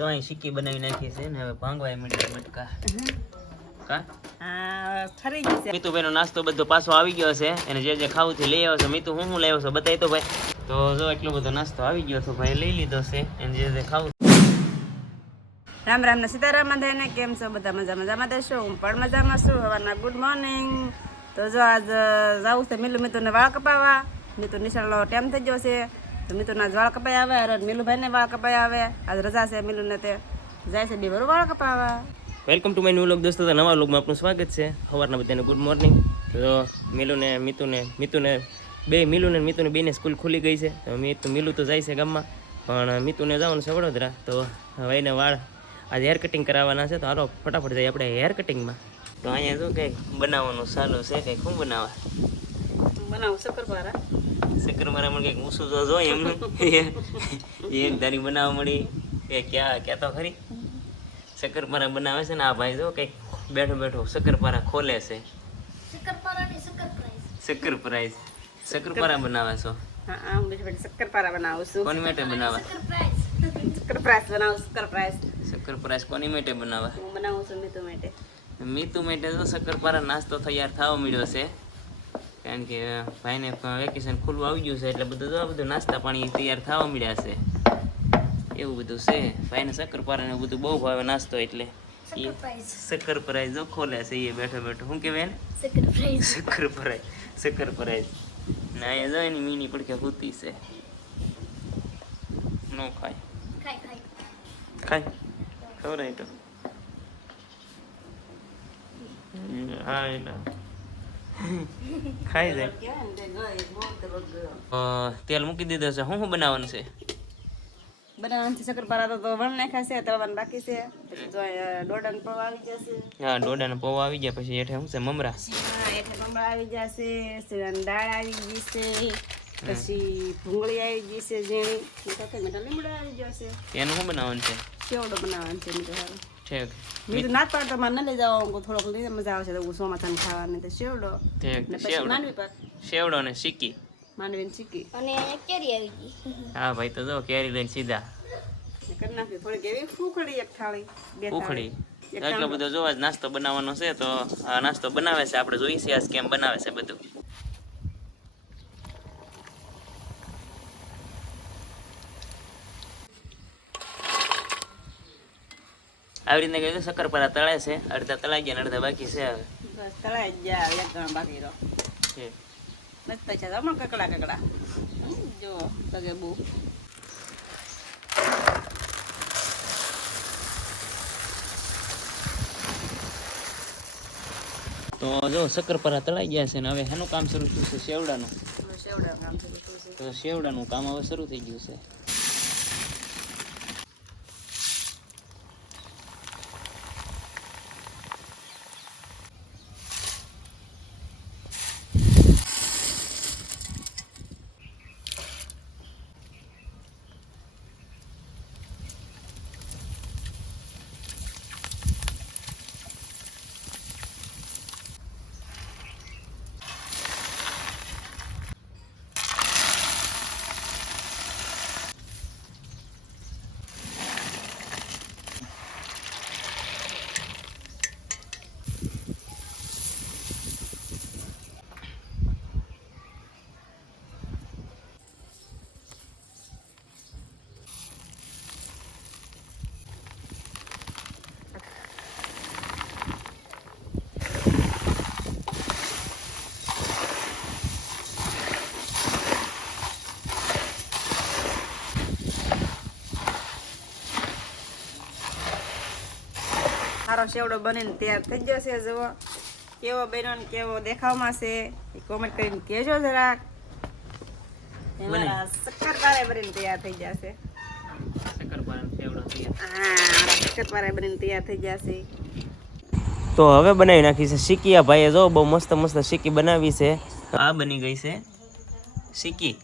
અહીં સિક્કી બનાવી નાખી છે ને હવે ભાંગવાય મળી મટકા. કા? ફરી નાસ્તો બધો પાછો આવી ગયો છે જે જે ખાવું છે લઈ આવ્યો છે. મીતુ હું હું લઈ આવ્યો છું? બતાવી તો ભાઈ. તો જો એટલો બધો નાસ્તો આવી ગયો ભાઈ લઈ લીધો છે જે જે ખાવું રામ રામ ને સીતારામ બધાને કેમ છો? બધા મજા મજામાં દેશો હું પણ મજામાં છું. હવાના ગુડ મોર્નિંગ. તો જો આજ જવું છે મિલુ મિતુને વાળ કપાવવા. મિતુ નિશાળનો ટાઈમ થઈ ગયો છે. તો મિતુના જ વાળ કપાઈ આવે અને મિલુભાઈને વાળ કપાઈ આવે. આજ રજા છે મિલુને તે. જાય છે બીવર વાળ કપાવા welcome to my new vlog દોસ્તો. તો નવા લોગમાં આપનું સ્વાગત છે. સવારના બધાને ગુડ મોર્નિંગ તો મિલુને મિતુને મિતુને બે મિલુને ને મિતુને બેને સ્કૂલ ખુલી ગઈ છે. તો મિતુ મિલુ તો જાય છે ગામમાં. પણ મિતુને જવાનું છે વડોદરા. તો હવે એને વાળ આજે હેર કટિંગ કરાવવાના છે. તો હાલો ફટાફટ જઈએ આપણે હેર કટિંગમાં તો અહીંયા શું કંઈક બનાવવાનું સારું છે કંઈક? શું બનાવવા? બનાવું શક્કરપારા. શક્કરપારામાં કંઈક ઊંસું તો જો એમનું એક ધારી બનાવવા મળી. એ ક્યાં ક્યાં તો ખરી. શક્કરપારા બનાવે છે ને આ ભાઈ જો કંઈક બેઠો બેઠો શક્કરપારા ખોલે છે. શક્કર પ્રાઈઝ શક્કરપારા બનાવે છો. હા હા બેઠી બેઠી શક્કરપારા બનાવું છું. કોની માટે બનાવે? શક્કર પ્રાઈસ બનાવું શક્કર પ્રાઈસ કોની માટે બનાવે? હું બનાવું છું મીતુ માટે. મીતુ માટે તો શક્કરપારા નાસ્તો તૈયાર થવા મળ્યો છે. કારણ કે ભાઈને વેકેશન ખુલ્લું આવી ગયું છે એટલે બધું આ બધું નાસ્તા પાણી તૈયાર થવા મળ્યા છે. એવું બધું છે. ભાઈને શક્કરપારા ને બધું બહુ ભાવે નાસ્તો એટલે. એ શક્કર જો ખોલે છે એ બેઠો બેઠો. શું કહેવાય ને શક્કરપરાઈ શક્કરપરાઈ ને અહીંયા જાય ને મીની પડકે હૂતી છે. નો ખાય. ખાય ખવડાય તો. હા એના ખાઈ જાય તેલ મૂકી દીધું છે. શું શું બનાવવાનું છે? બનાવવાનું છે શક્કરપારા તો વણ નાખ્યા છે તળવાનું બાકી છે. પછી ડોડાનો પૌવા આવી જશે હા ડોડાના પૌવા આવી ગયા. પછી એઠે શું છે? મમરા. હા એટલે મમરા આવી જશે દાળ આવી જશે પછી ભૂંગળી આવી જશે ઝીણી. લીમડા આવી જશે એનું શું બનાવવાનું છે? સેવડો બનાવવાનો છે ઠીક મીઠું ના પાડતો મારે ન લઈ જાઓ થોડોક લઈને મજા આવશે તો ચોમાસાને ખાવાની તો સેવડો ઠીક ને પછી શેવડો માંડવી પાક સેવડો ને સિક્કી અને કેરી આવી ગઈ. હા ભાઈ તો જો કેરી લઈને સીધા. ને કરી નાખી થોડીક એવી ફૂકડી એક થાળી બે ઉખડી એટલો બધો જોવા નાસ્તો બનાવવાનો છે તો આ નાસ્તો બનાવે છે આપણે જોઈ છે આજ કેમ બનાવે છે બધું. આવી રીતના કહ્યું શક્કરપારા તળે છે અડધા તળાઈ ગયા ને અડધા બાકી છે હવે બસ તળાઈ જ જાય એક ગણ બાકી રહો છે. મસ્ત છે હમણાં કકડા કકડા હમ, જો લગે બહુ તો જો શક્કરપારા તળાઈ ગયા છે ને હવે એનું કામ શરૂ થયું છે શેવડાનું હવે સેવડા કામ શરૂ થયું છે તો શેવડાનું કામ હવે શરૂ થઈ ગયું છે સારો સેવડો બનીને તૈયાર થઈ જશે જુઓ. કેવો બન્યો ને કેવો દેખાવમાં છે એ કોમેન્ટ કરીને કહેજો જરાક. શક્કરપારા બનીને તૈયાર થઈ જશે શક્કરપારાનો તૈયાર. હા શક્કરપારા બનીને તૈયાર થઈ જશે તો હવે બનાવી નાખી છે સિક્કી ભાઈએ. જો બહુ મસ્ત મસ્ત સિક્કી બનાવી છે. આ બની ગઈ છે સિક્કી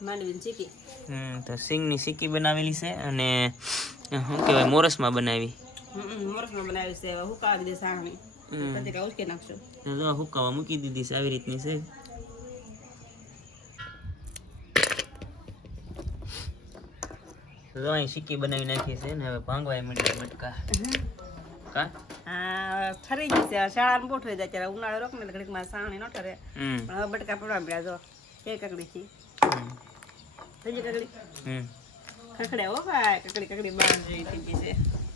માંડવીને ચીકી હમ તો સિંગની સિક્કી બનાવેલી છે અને શું કહેવાય મોરસમાં બનાવી. મોરસમાં બનાવ્યું છે. હુકાવા દીધી નાખશું. જો મૂકી દીધી છે આવી રીતની છે. તો અહીં સિક્કી બનાવી નાખી છે ને હવે ભાંગવાય મળી મટકા. કા? આ ઠરી ગઈ છે. શાળામાં ગોઠવી જાય ત્યારે ઉનાળો રોક ને ઘડીકમાં સાણી નો ઠરે. હમ. પણ હવે બટકા પડવા મળ્યા જો. એ કકડી થી બીજી કકડી? હમ. હો ભાઈ. કકડી કકડી બાર જેવી થઈ ગઈ છે.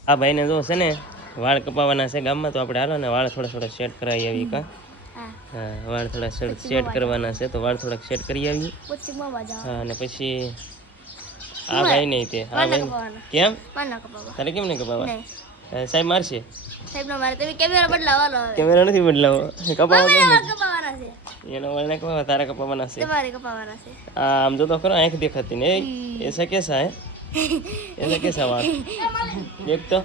આ ભાઈને જો છે ને વાળ કપાવવાના છે ગામમાં તો આપણે હાલો ને વાળ થોડા થોડા સેટ કરાવી આવી કા? હા. વાળ થોડા સેટ કરવાના છે તો વાળ થોડાક સેટ કરી આવીએ. હા અને પછી આ ભાઈ નહીં તે હા ભાઈ કેમ? તારે કેમ નહીં કપાવવા? સાહેબ મારશે? કેમેરા નથી બદલાવો. કપાવવા કપાવવાના છે. એનો વાળ ના કપાવવા તારા કપાવવાના છે. આ આમ જો તો ખરો આંખ દેખાતી ને એ એસા કેસા એક તો?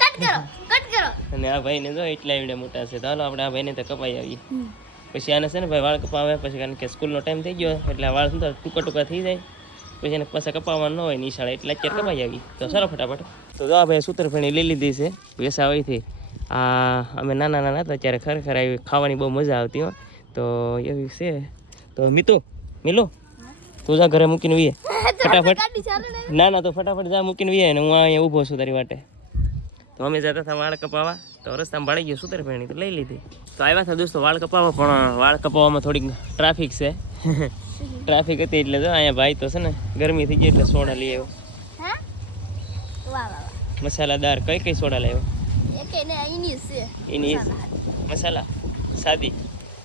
કટ કરો કટ તો અને આ ભાઈને જો એટલા એવડે મોટા છે. તો હાલો આપણે આ ભાઈને તો કપાઈ આવીએ. પછી આને છે ને ભાઈ વાળ કપાવે પછી કારણ કે સ્કૂલનો ટાઈમ થઈ ગયો એટલે વાળ શું ટૂંકા ટૂંકા થઈ જાય. પછી એને પાછા કપાવવાનું ન હોય નિશાળે. એટલે અત્યારે કપાઈ આવી તો સારો ફટાફટ. તો જો આ ભાઈ સૂતરફેણી લઈ લીધી છે વેસા હોયથી આ અમે નાના નાના હતા ત્યારે ખરેખર આવી ખાવાની બહુ મજા આવતી હો. તો એવી છે. તો મીતુ મિલો તું જા ઘરે મૂકીને વીએ. ફટાફટ. ના ના તો ફટાફટ જા મૂકીને વીએ ને હું અહીંયા ઊભો છું તારી માટે તો અમે જતા હતા વાળ કપાવવા તો રસ્તામાં ભાળી ગયો તારી ફેણી તો લઈ લીધી. તો આવ્યા હતા દોસ્તો વાળ કપાવવા પણ વાળ કપાવવામાં થોડીક ટ્રાફિક છે. ટ્રાફિક હતી એટલે તો અહીંયા ભાઈ તો છે ને ગરમી થઈ ગઈ એટલે સોડા લઈ આવ્યો. મસાલાદાર કઈ કઈ સોડા લાવ્યો એની મસાલા. સાદી.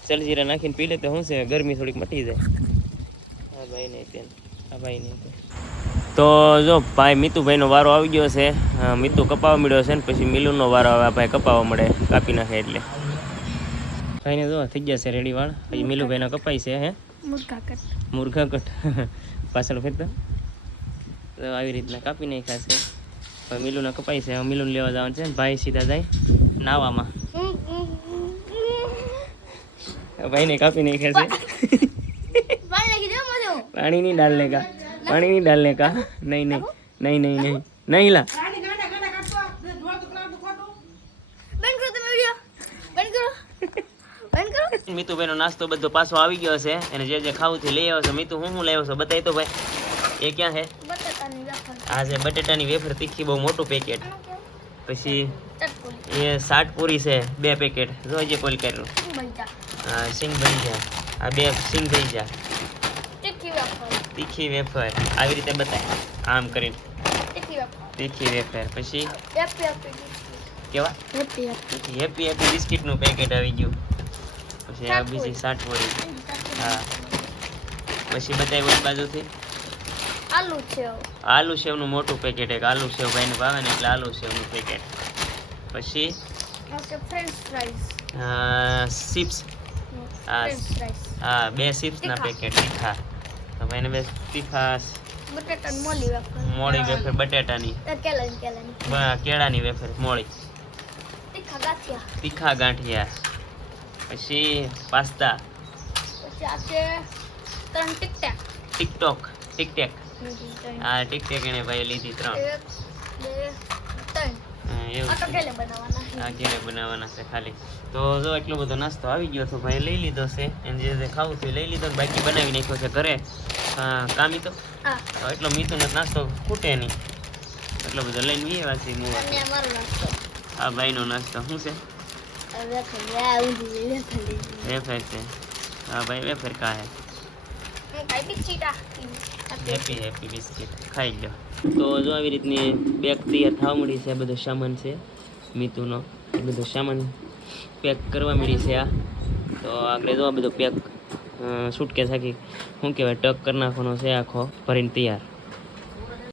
જલજીરા નાખીને પી લે તો શું છે ગરમી થોડીક મટી જાય. ભાઈ નહીં તે આ ભાઈ નહીં તો જો ભાઈ મિતુભાઈનો વારો આવી ગયો છે. મિતુ કપાવા મળ્યો છે ને પછી મિલુનો વારો આવે આ ભાઈ કપાવા મળે કાપી નાખે એટલે. ભાઈને જો થઈ ગયા છે રેડી વાળ પછી મિલુભાઈનો કપાય છે હે? મુરઘા કટ પાછળ ફેરતા તો. આવી રીતના કાપી નાખ્યા છે. મિલુના કપાય છે. હવે મિલુને લેવા જવાનું છે ભાઈ સીધા જાય નાવામાં. ભાઈને કાપી નાખ્યા છે. પાણી નહીં ડાલને કા પાણી નહીં ડાલને કા નહીં નહીં. નહીં નહીં નહીં. નહીં લા. મીતુભાઈનો નાસ્તો બધો પાછો આવી ગયો છે. અને જે જે ખાવું છે લઈ આવ્યો છે મીતુ હું હું લાવ્યો છું બતાવી તો ભાઈ. એ ક્યાં છે? આ છે બટેટાની વેફર. તીખી બહુ મોટું પેકેટ પછી એ સાઠ પૂરી છે બે પેકેટ જોઈએ કોલ કર્યું. આ સિંગ બની જા. આ બે સિંગ થઈ જાય તીખી વેફર. આવી રીતે બતાય. આમ કરીને. તીખી વેફર. પછી? કેવા? Happy happy. બિસ્કિટનું પેકેટ આવી ગયું. પછી આ બીજી સાઠ પૂરી હા. પછી બતાવી ઓલી બાજુથી. આલુ સેવ આલુ સેવનું મોટું પેકેટ એક. આલુ સેવ ભાઈને ભાવે ને એટલે આલુ સેવનું પેકેટ પછી? ઓકે ફ્રેન્ચ ફ્રાઈઝ હા ફ્રેન્ચ હા બે ચિપ્સના. પેકેટ તીખા. ભાઈને બે તીખા બટેટા મોલી વેફર. મોળી વેફર બટેટાની. કેલાની કેલાની બ- કેળાની વેફર મોળી. તીખા ગાંઠિયા. તીખા ગાંઠિયા. પછી પાસ્તા. પછી આ છે ત્રણ ટીકટેક. ટિકટોક ટિકટેક. આ ટિકટેક એને ભાઈ લીધી ત્રણ. એક બે એવું આ ઘેરે બનાવવાના છે ખાલી. તો જો એટલો બધો નાસ્તો આવી ગયો તો ભાઈ લઈ લીધો છે. એને જે જે ખાવું છે લઈ લીધો બાકી બનાવી નાખ્યો છે ઘરે. હા, કામી તો? હા. એટલો મીતુનો નાસ્તો ખૂટે નહીં. એટલો બધો લઈને વીએ વાસી મુવા. આ ભાઈનો નાસ્તો શું છે? વેફર છે. હા ભાઈ વેફર કા હે હું હેપી હેપી બિસ્કિટ ખાઈ લો તો જો આવી રીતની બેગ તૈયાર થવા મળી છે બધો સામાન છે મીતુનો એ બધો સામાન પેક કરવા મળી છે આ. તો આગળ જો આ બધો પેક સુટકેસ આખી, શું કહેવાય, ટક કરી નાખવાનો છે આખો, ભરીને તૈયાર.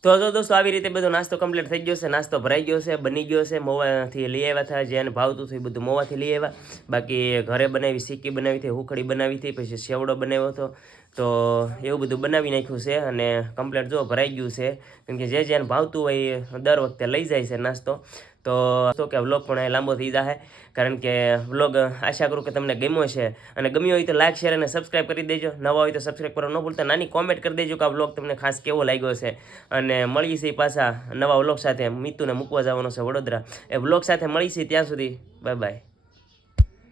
તો જો દોસ્તો, આવી રીતે બધો નાસ્તો કમ્પ્લીટ થઈ ગયો છે, નાસ્તો ભરાઈ ગયો છે, બની ગયો છે, મોવાથી લઈ આવ્યા હતા, જેને ભાવતું હતું એ બધું મોવાથી લઈ આવ્યા. બાકી ઘરે બનાવી સિક્કી બનાવી હતી, હુખડી બનાવી હતી, પછી સેવડો બનાવ્યો હતો. તો એવું બધું બનાવી નાખ્યું છે અને કમ્પ્લેટ જો ભરાઈ ગયું છે. કેમ કે જે જેને ભાવતું હોય દર વખતે લઈ જાય છે નાસ્તો. તો તો કે વ્લોગ પણ એ લાંબો થઈ જાય કારણ કે વ્લોગ આશા કરું કે તમને ગમ્યો છે અને ગમ્યો હોય તો લાઈક શેર અને સબસ્ક્રાઈબ કરી દેજો. નવા હોય તો સબસ્ક્રાઈબ કરવા ન ભૂલતા. નાની કોમેન્ટ કરી દેજો કે આ વ્લોગ તમને ખાસ કેવો લાગ્યો છે. અને મળી છે પાછા નવા વ્લોગ સાથે. મિતુને મૂકવા જવાનો છે વડોદરા. એ વ્લોગ સાથે મળી છે ત્યાં સુધી. Bye bye